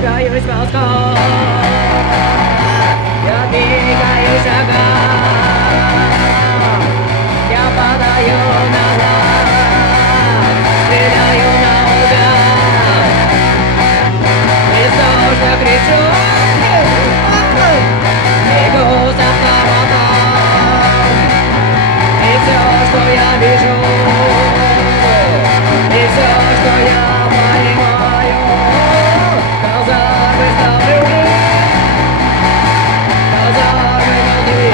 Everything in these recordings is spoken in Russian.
двигаюсь волком, я двигаю шагом, я падаю назад, стреляю наугад, бездушно кричу, бегу за поворотом, и все, что я вижу, и все, что я понимаю, казармы ставлю, казармы воды.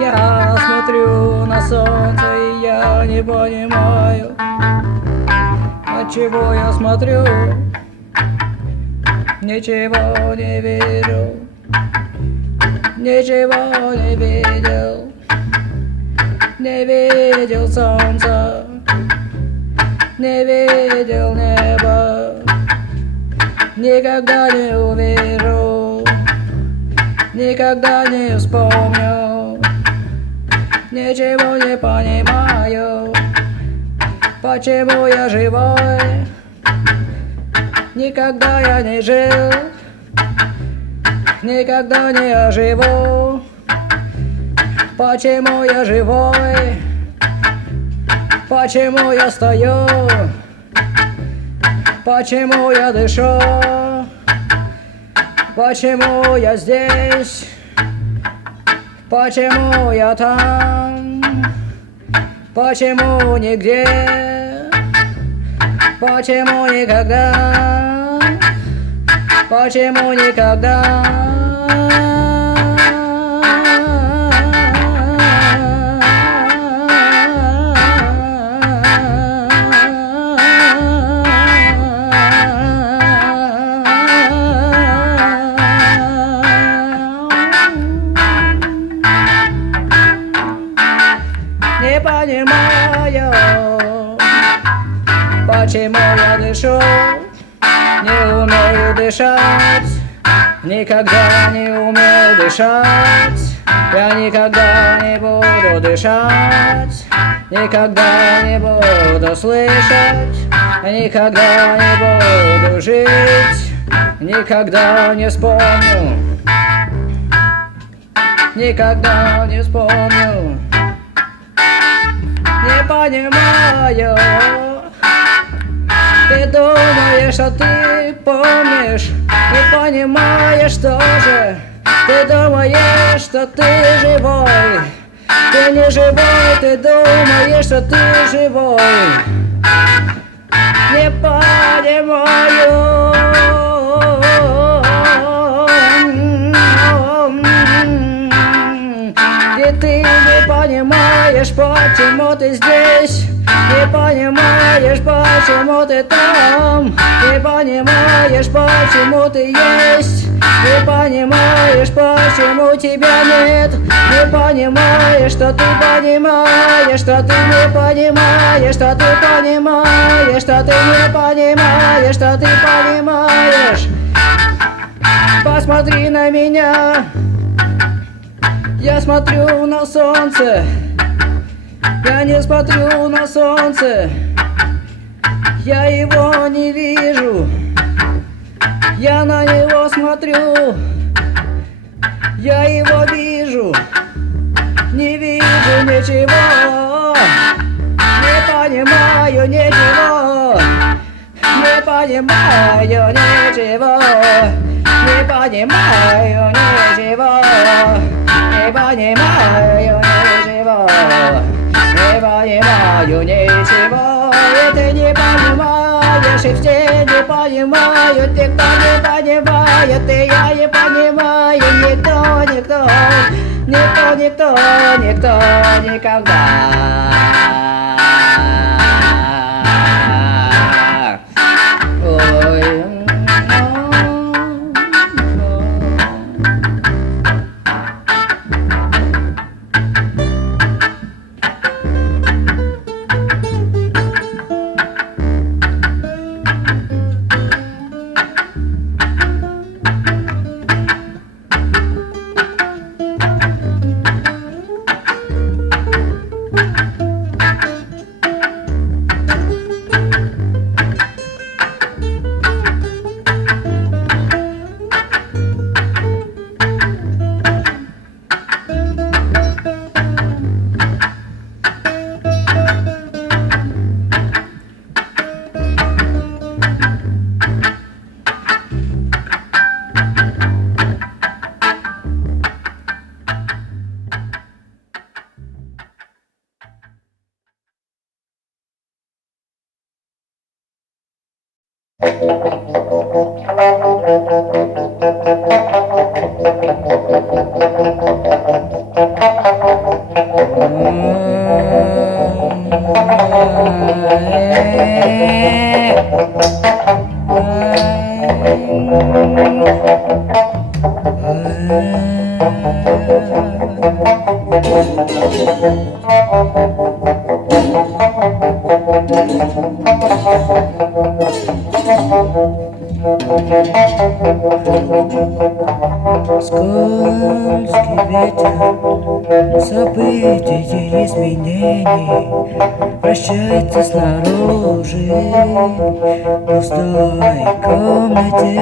Я смотрю на солнце, и я не понимаю, от чего я смотрю. Ничего не вижу, ничего не видел, не видел солнца, не видел неба, никогда не увижу, никогда не вспомню, ничего не понимаю, почему я живой, никогда я не жил, никогда не оживу, почему я живой, почему я стою, почему я дышу, почему я здесь, почему я там, почему нигде, почему никогда, почему никогда. Не понимаю, почему я дышу, не умею дышать, никогда не умел дышать, я никогда не буду дышать, никогда не буду слышать, никогда не буду жить, никогда не вспомню, никогда не вспомню. Не понимаю, ты думаешь, что ты помнишь, не понимаешь тоже. Ты думаешь, что ты живой, ты не живой, ты думаешь, что ты живой. Не понимаю. И ты не понимаешь, почему ты здесь, не понимаешь, почему ты там, не понимаешь, почему ты есть, не понимаешь, почему тебя нет, не понимаешь, что ты понимаешь, что ты не понимаешь, что ты понимаешь, что ты не понимаешь, что ты понимаешь. Посмотри на меня. Я смотрю на солнце, я не смотрю на солнце, я его не вижу, я на него смотрю, я его вижу, не вижу ничего, не понимаю ничего, не понимаю. понимаю ничего, не понимаю ничего, не понимаю ничего, не понимаю ничего. И ты не понимаешь, и все не понимают, никто не понимает, и я не понимаю, никто, никто, никто, никто, никто, никогда. Скользкий ветер событий и изменений прощается снаружи в пустой комнате.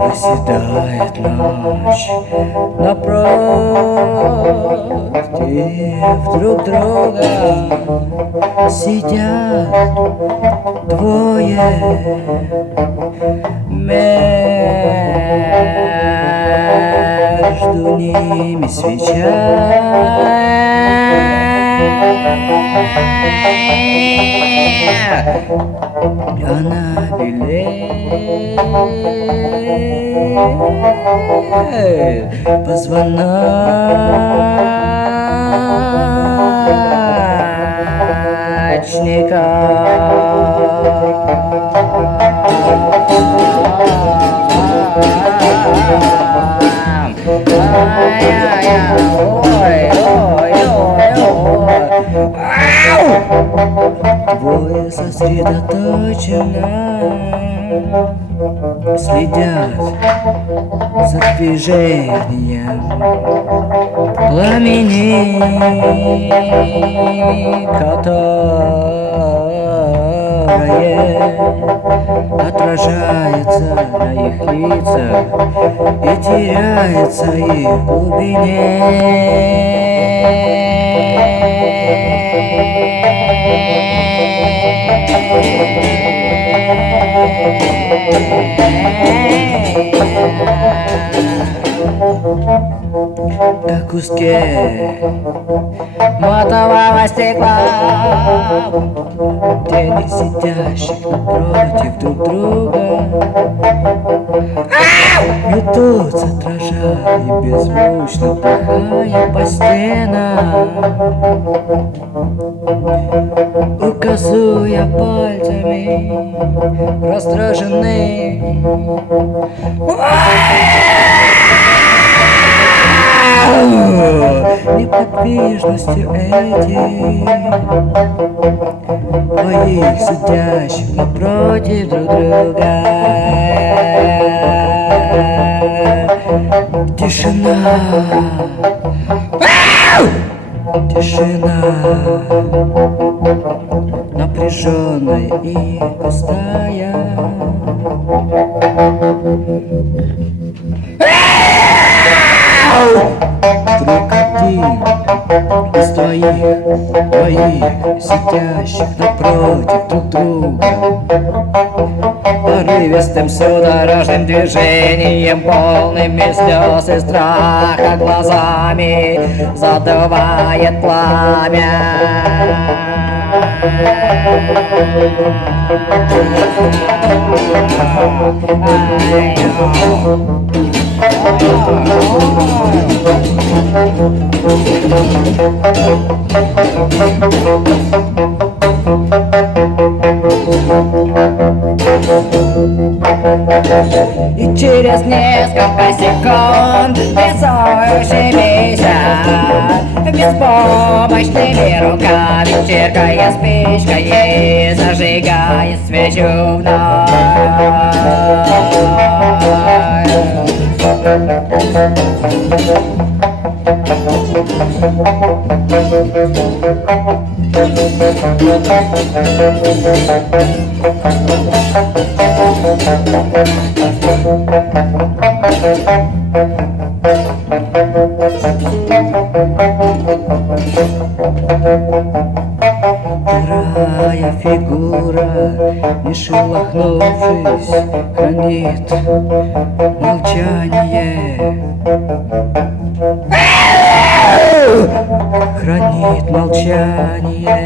Оседает ночь напротив друг друга. Сидят двое между ними свеча. Она белеет позвоночника. Двое сосредоточенно следят за движением пламени, которое отражается на их лицах и теряется их в глубине. Как куски матового стекла, тени сидящих напротив друг друга метутся, дрожа и беззвучно пахая по стенам, указуя пальцами раздраженные. Неподвижностью этих двоих сидящих напротив друг друга. Тишина, тишина, напряженная и пустая. Вдруг один из твоих, сидящих напротив друг друга. Порывистым судорожным движением, полными слез и страха глазами задувает пламя. И через несколько секунд рисующимися беспомощными руками, чиркая спичкой и зажигая свечу вновь. Вторая фигура, не шелохнувшись, хранит молчание. Хранит молчание.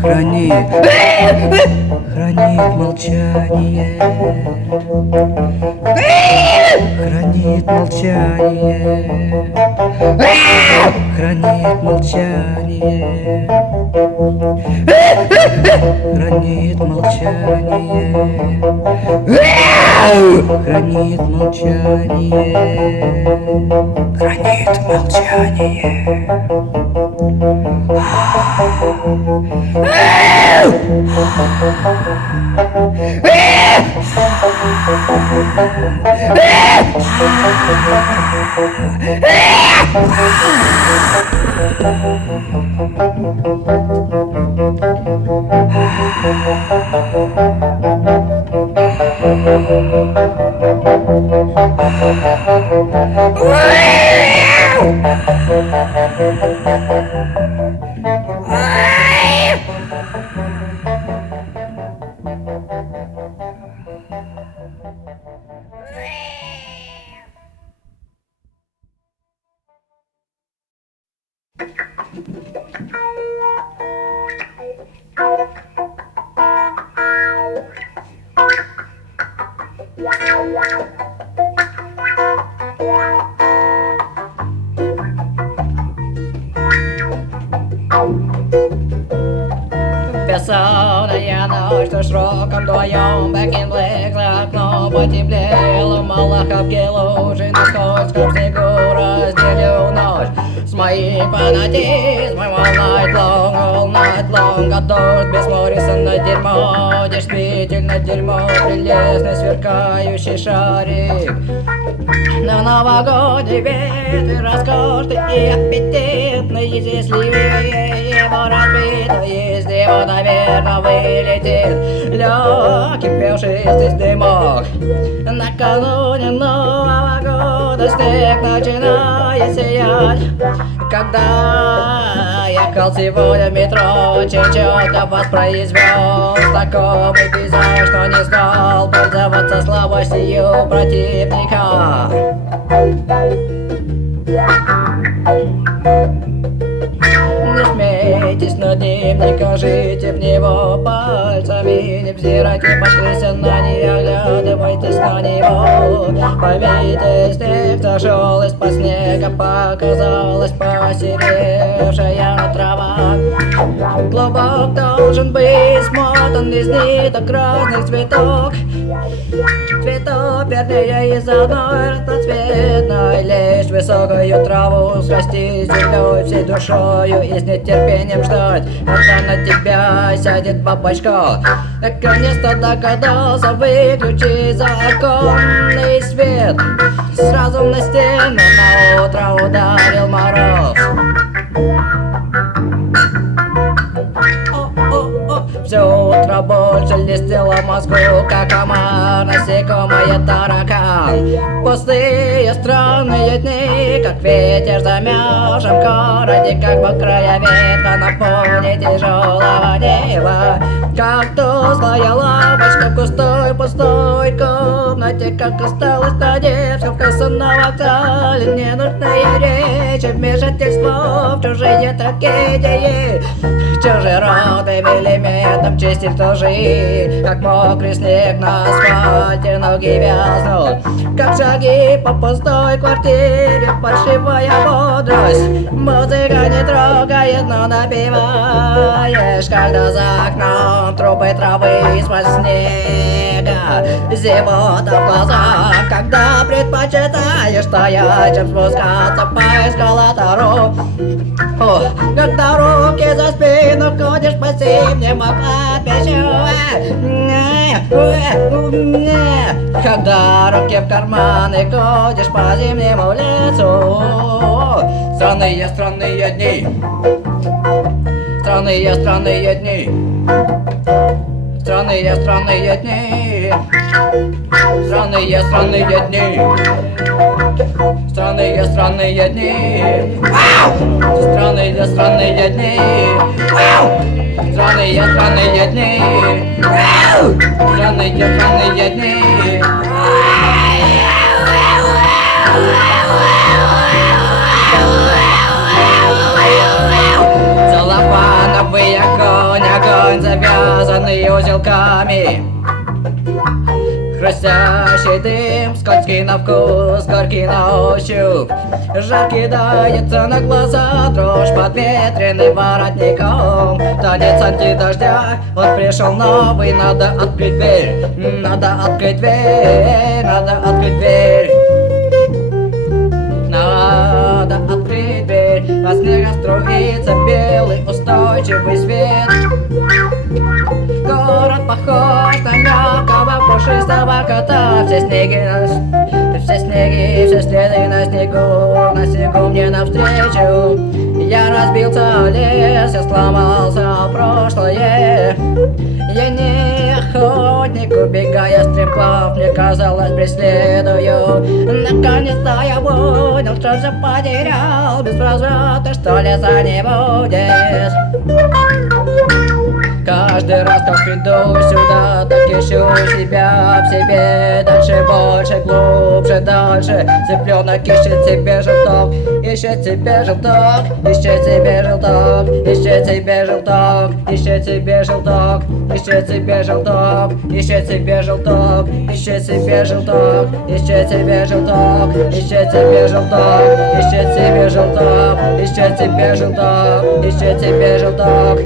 Хранит молчание. Хранит молчание. Хранит молчание. Хранит молчание. Хранит молчание. Хранит молчание. Бессонная ночь, на широком вдвоем, Back in Black, за окном потеплело, малаховки лужи на скользком снегу разделил ночь с моим фанатизмом. All night long, а дождь без Моррисона дерьмо, действительно дерьмо, прелестный сверкающий шарик. На новогодний ветер роскошный и аппетитный, если его разбито, из него, наверное, вылетит легкий пушистый дымок. Накануне Нового года снег начинает сиять. Когда ехал сегодня в метро, четко воспроизвел знакомый пейзаж, но не стал пользоваться слабостью противника. Не смейтесь над ним, не кажите в него пальцами, не взирайте потрясенно, не оглядывайтесь на него. Поймите, снег сошел из-под снега, показалась посеревшая трава. Клубок должен быть смотан из ниток разных цветов, вернее, из одной разноцветной. Лишь высокую траву срасти землей всей душою и с нетерпением ждать, когда на тебя сядет бабочка. Наконец-то догадался выключить законный свет. Сразу на стену на утро ударил мороз. Все утро больше листила в мозгу, как комар, насекомое, таракан. Пустые странные дни, как ветер в замерзшем городе, как мокрая ветка на фоне тяжелого неба. Как тусклая лампочка в густой пустой комнате, как усталость одежда в кассу на вокзале. Ненужные речи, вмешательство в чужие трагедии. Чужеродными элементом чистить лжи, как мокрый снег на асфальте, ноги вязнут, как шаги по пустой квартире. Фальшивая бодрость, музыка не трогает, но напеваешь, когда за окном трупы травы из-под снега, зевота в глазах, когда предпочитаешь стоять, чем спускаться по эскалатору. Когда руки за спину ходишь по зимнему кладбищу, когда руки в карманы ходишь по зимнему лесу. Странные, странные дни, странные, странные дни, странные, странные дни, странные, странные дни, странные, странные дни, странные, странные дни, странные, странные дни, странные, странные дни. Целлофановый огонь, огонь, завязанный узелками. Хрустящий дым, скользкий на вкус, горький на ощупь. Жар кидается на глаза, дрожь под ветреным воротником. Танец антидождя, он пришел новый, надо открыть дверь, надо открыть дверь, надо открыть дверь. Надо открыть дверь, по снегу струится белый устойчивый свет. Город похож на мягкого пушистого кота. Все снеги, все следы на снегу мне навстречу. Я разбился лес, я сломался прошлое. Я не охотник, убегая стремглав, мне казалось, преследую. Наконец-то я понял, что же потерял, без возврата, что леса не будет. Каждый раз, как приду сюда, так ищу себя в себе. Дальше, больше, глубже, дальше. Цыпленок ищет себе желток, ищет себе желток, ищет себе желток, ищет себе желток, ищет себе желток, ищет себе желток, ищет себе желток, ищет себе желток, ищет себе желток, ищет себе желток, ищет себе желток, ищет себе желток, ищет себе желток.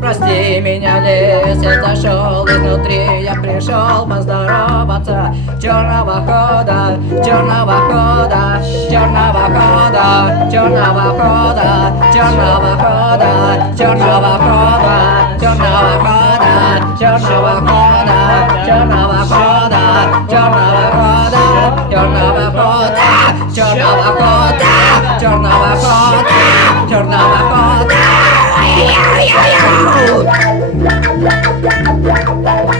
Прости меня, лес, я зашел изнутри, я пришел поздороваться. Черного хода, черного хода, черного хода, черного хода, черного хода, черного хода, черного хода, черного хода, черного хода, черного хода, черного хода, черного хода, черного хода, черного хода.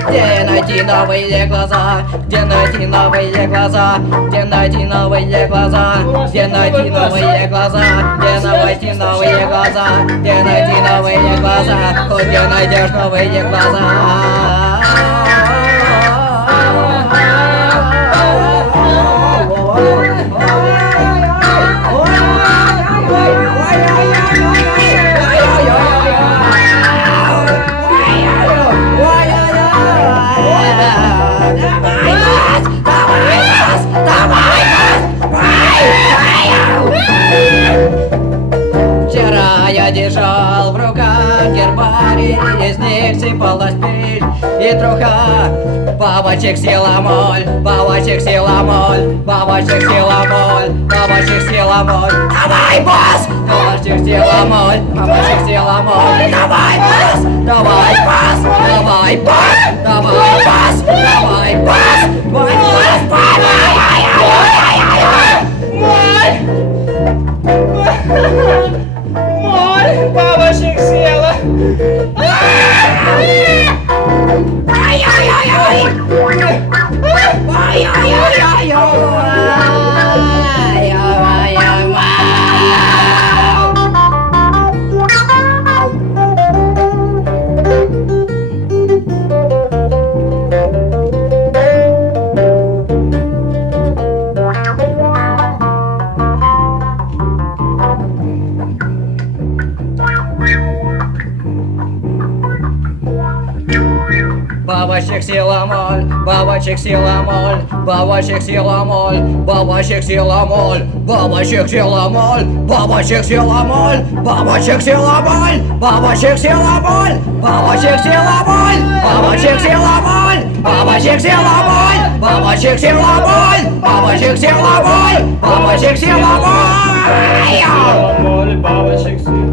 Где найти новые глаза? Где найти новые глаза? Где найти новые глаза? Где найти новые глаза? Где найти новые глаза? Где найти новые глаза? Хоть где найдешь новые глаза? Давай! них сыпалась пыль и труха. Бабочек съела моль, бабочек съела моль, бабочек съела моль, бабочек съела моль. Давай, босс! Бабочек съела моль, бабочек съела моль. Давай, босс! Давай, босс! Давай, босс! Давай, босс! Давай, босс! Давай, босс! Моль! Моль! Бабочек съела! Ай-яй-яй-яй! Бабочек съела моль, бабочек съела моль, бабочек съела моль, бабочек съела моль, бабочек съела моль, бабочек съела моль, бабочек съела моль, бабочек съела моль, бабочек съела моль, бабочек съела моль, бабочек съела моль, бабочек съела моль, бабочек съела моль, бабочек съела моль, бабочек съела.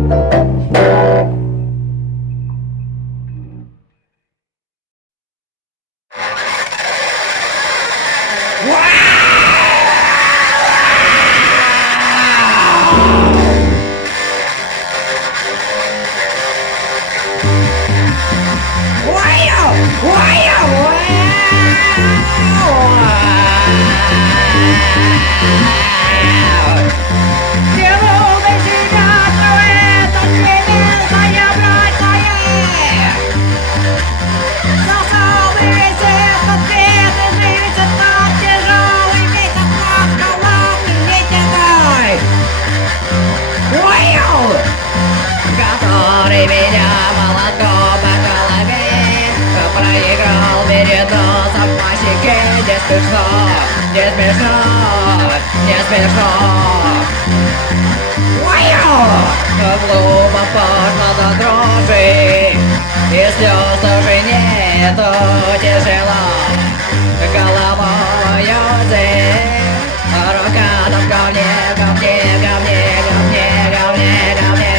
Не смешно, не смешно. Глупо поздно до дрожи, и слез уже нету, тяжело. Голова язык, рука там ко мне, ко мне, ко мне, ко мне, ко мне, ко мне.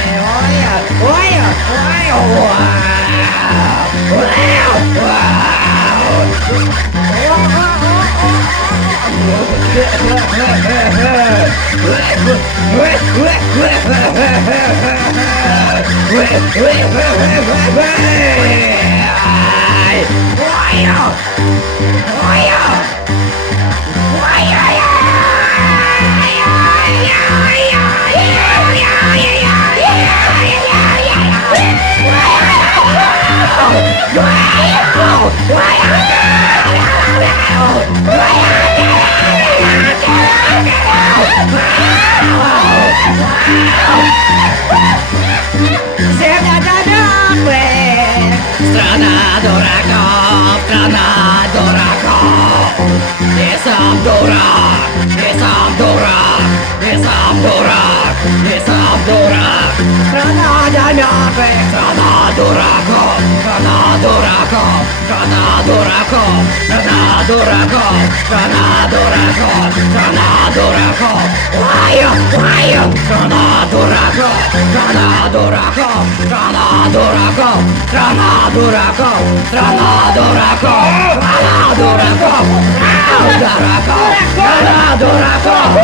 Земля для мертвых, страна дураков, страна дураков. И сам дурак, и сам дурак, и сам дурак, и сам дурак. Страна для мертвых, страна дураков, страна дураков, страна дураков, страна дураков, страна дураков, страна дураков. Страна дураков, страна дураков, страна дураков, страна дураков, страна дураков, страна дураков, страна дураков, страна дураков.